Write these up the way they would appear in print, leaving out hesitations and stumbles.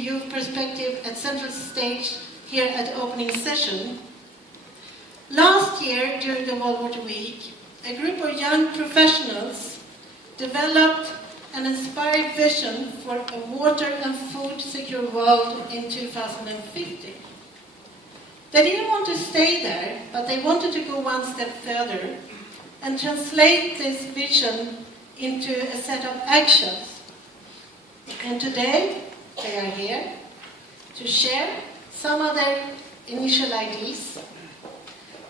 Youth perspective at central stage here at the opening session. Last year, during the World Water Week, a group of young professionals developed an inspired vision for a water and food secure world in 2050. They didn't want to stay there, but they wanted to go one step further and translate this vision into a set of actions. And today, they are here to share some of their initial ideas.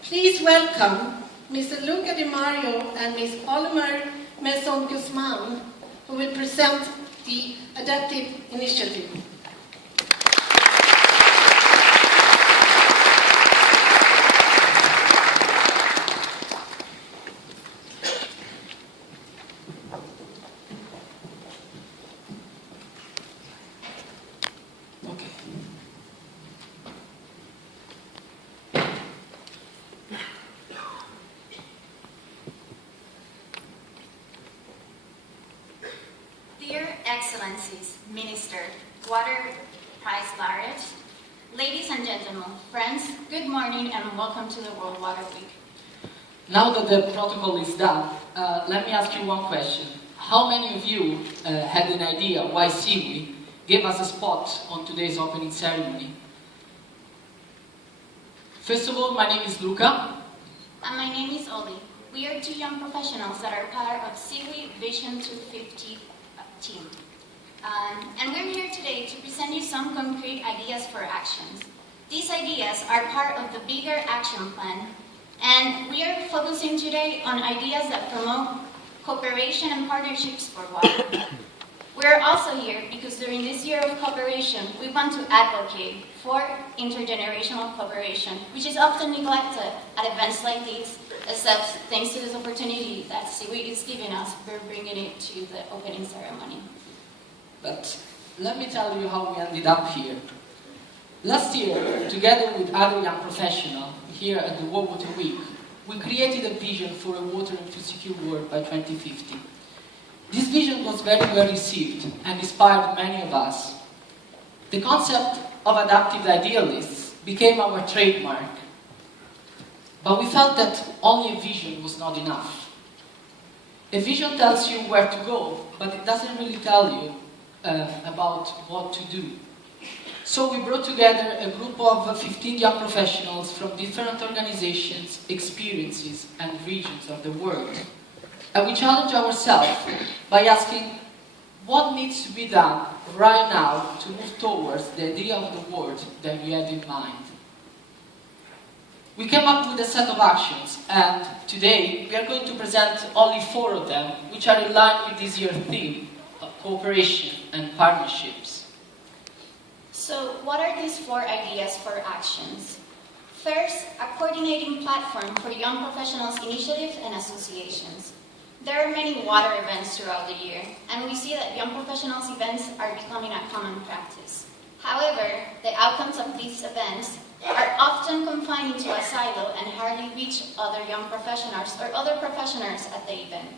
Please welcome Mr. Luca Di Mario and Ms. Oliver Maison Guzman, who will present the Adaptive Initiative. Dear Excellencies, Minister, Water Prize Laureate, ladies and gentlemen, friends, good morning and welcome to the World Water Week. Now that the protocol is done, let me ask you one question. How many of you had an idea why SIWI gave us a spot on today's opening ceremony? First of all, my name is Luca. And my name is Oli. We are two young professionals that are part of SIWI Vision 250 team. And we're here today to present you some concrete ideas for actions. These ideas are part of the bigger action plan, and we are focusing today on ideas that promote cooperation and partnerships for water. We're also here because during this year of cooperation, we want to advocate for intergenerational cooperation, which is often neglected at events like these, except thanks to this opportunity that SIWI is giving us, we're bringing it to the opening ceremony. But let me tell you how we ended up here. Last year, together with other young professionals here at the World Water Week, we created a vision for a water and food secure world by 2050. This vision was very well received and inspired many of us. The concept of adaptive idealists became our trademark. But we felt that only a vision was not enough. A vision tells you where to go, but it doesn't really tell you about what to do. So we brought together a group of 15 young professionals from different organizations, experiences, and regions of the world. And we challenge ourselves by asking what needs to be done right now to move towards the idea of the world that we have in mind. We came up with a set of actions, and today we are going to present only 4 of them, which are in line with this year's theme of cooperation and partnerships. So, what are these 4 ideas for actions? First, a coordinating platform for young professionals' initiatives and associations. There are many water events throughout the year, and we see that young professionals' events are becoming a common practice. However, the outcomes of these events are often confined into a silo and hardly reach other young professionals or other professionals at the event.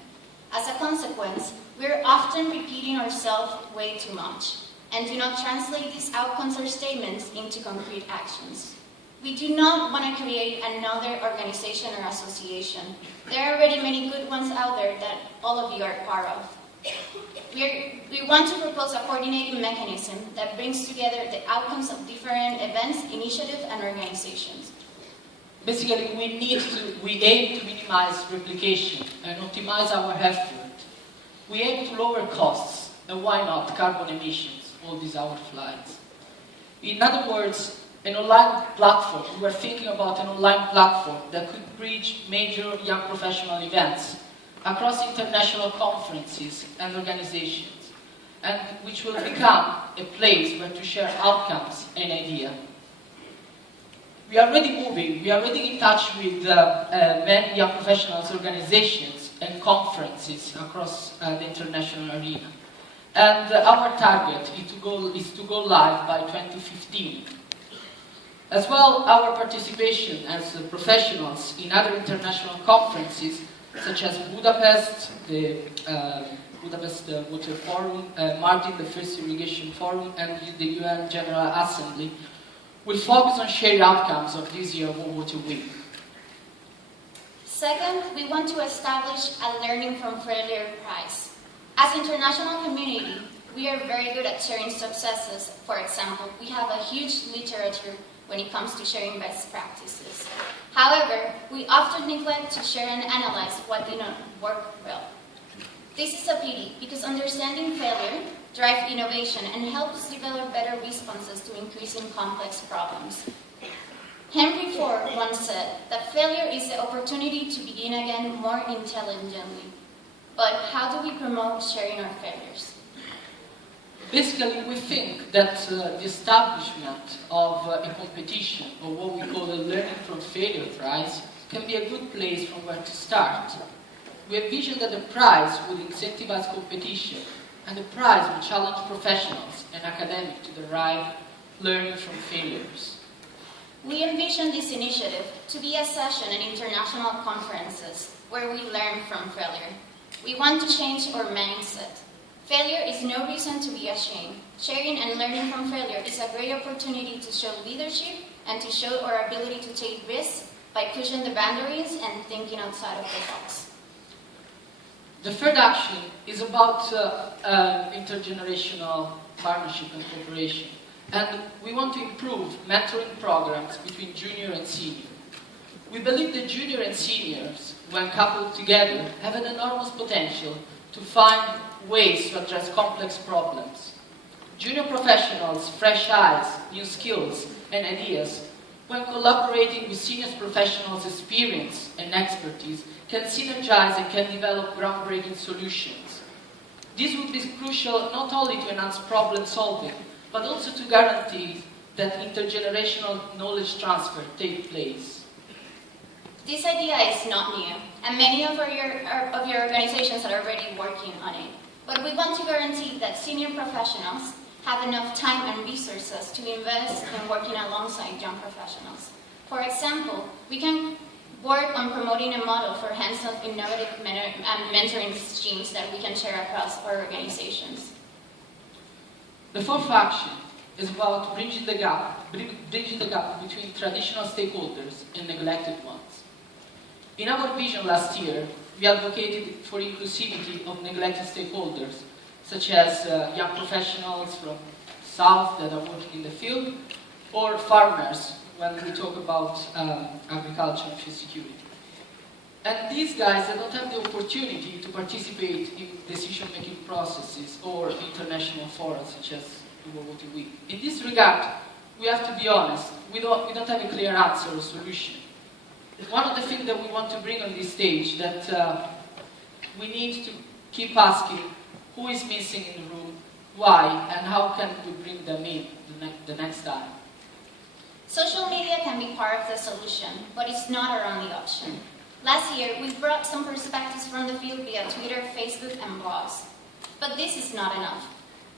As a consequence, we are often repeating ourselves way too much and do not translate these outcomes or statements into concrete actions. We do not want to create another organization or association. There are already many good ones out there that all of you are part of. We want to propose a coordinating mechanism that brings together the outcomes of different events, initiatives, and organizations. Basically, we aim to minimize replication and optimize our effort. We aim to lower costs, and why not carbon emissions, all these hour flights. In other words, an online platform. We were thinking about an online platform that could reach major young professional events across international conferences and organizations, and which will become a place where to share outcomes and ideas. We are already moving, we are already in touch with many young professionals organizations and conferences across the international arena. And our target is to go live by 2015. As well, our participation as professionals in other international conferences, such as Budapest, the Budapest Water Forum, Martin the First Irrigation Forum, and the UN General Assembly, will focus on shared outcomes of this year's World Water Week. Second, we want to establish a Learning from Failure prize. As an international community, we are very good at sharing successes. For example, we have a huge literature when it comes to sharing best practices. However, we often neglect to share and analyze what did not work well. This is a pity because understanding failure drives innovation and helps us develop better responses to increasing complex problems. Henry Ford once said that failure is the opportunity to begin again more intelligently. But how do we promote sharing our failures? Basically, we think that the establishment of a competition, or what we call a Learning from Failure prize, can be a good place from where to start. We envision that the prize would incentivize competition, and the prize would challenge professionals and academics to derive learning from failures. We envision this initiative to be a session at international conferences where we learn from failure. We want to change our mindset. Failure is no reason to be ashamed. Sharing and learning from failure is a great opportunity to show leadership and to show our ability to take risks by pushing the boundaries and thinking outside of the box. The third action is about intergenerational partnership and cooperation. And we want to improve mentoring programs between junior and senior. We believe that junior and seniors, when coupled together, have an enormous potential to find ways to address complex problems. Junior professionals, fresh eyes, new skills, and ideas, when collaborating with senior professionals' experience and expertise, can synergize and can develop groundbreaking solutions. This would be crucial not only to enhance problem solving, but also to guarantee that intergenerational knowledge transfer takes place. This idea is not new, and many of your organizations are already working on it. But we want to guarantee that senior professionals have enough time and resources to invest in working alongside young professionals. For example, we can work on promoting a model for hands-on innovative mentoring schemes that we can share across our organizations. The fourth action is about bridging the gap between traditional stakeholders and neglected ones. In our vision last year, we advocated for inclusivity of neglected stakeholders, such as young professionals from South that are working in the field, or farmers when we talk about agriculture and food security. And these guys, they don't have the opportunity to participate in decision-making processes or international forums such as the World Water Week. In this regard, we have to be honest, we don't have a clear answer or solution. One of the things that we want to bring on this stage that we need to keep asking who is missing in the room, why, and how can we bring them in the next time. Social media can be part of the solution, but it's not our only option. Last year, we brought some perspectives from the field via Twitter, Facebook, and blogs. But this is not enough.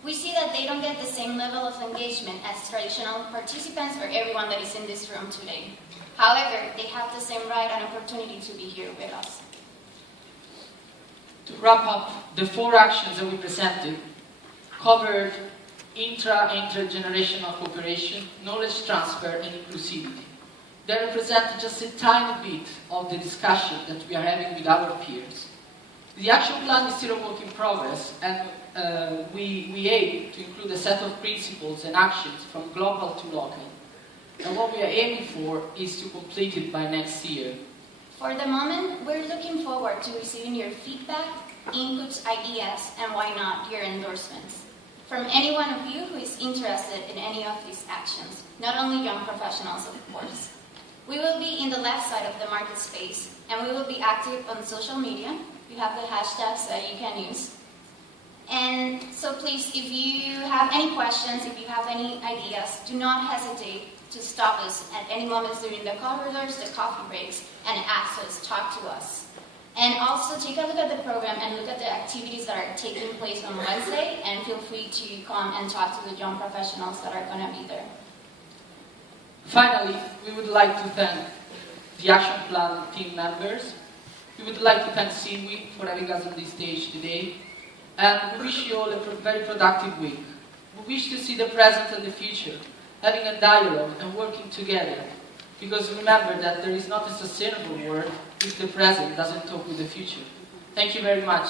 We see that they don't get the same level of engagement as traditional participants or everyone that is in this room today. However, they have the same right and opportunity to be here with us. To wrap up, the four actions that we presented covered intergenerational cooperation, knowledge transfer, and inclusivity. They represent just a tiny bit of the discussion that we are having with our peers. The action plan is still a work in progress, and we aim to include a set of principles and actions from global to local. And what we are aiming for is to complete it by next year. For the moment, we're looking forward to receiving your feedback, inputs, ideas, and why not, your endorsements. From any one of you who is interested in any of these actions, not only young professionals, of course. We will be in the left side of the market space, and we will be active on social media. You have the hashtags that you can use. And so please, if you have any questions, if you have any ideas, do not hesitate to stop us at any moments during the corridors, the coffee breaks, and ask us, talk to us. And also take a look at the program and look at the activities that are taking place on Wednesday, and feel free to come and talk to the young professionals that are going to be there. Finally, we would like to thank the Action Plan team members. We would like to thank SIWI for having us on this stage today. And we wish you all a very productive week. We wish to see the present and the future, having a dialogue and working together. Because remember that there is not a sustainable world if the present doesn't talk with the future. Thank you very much.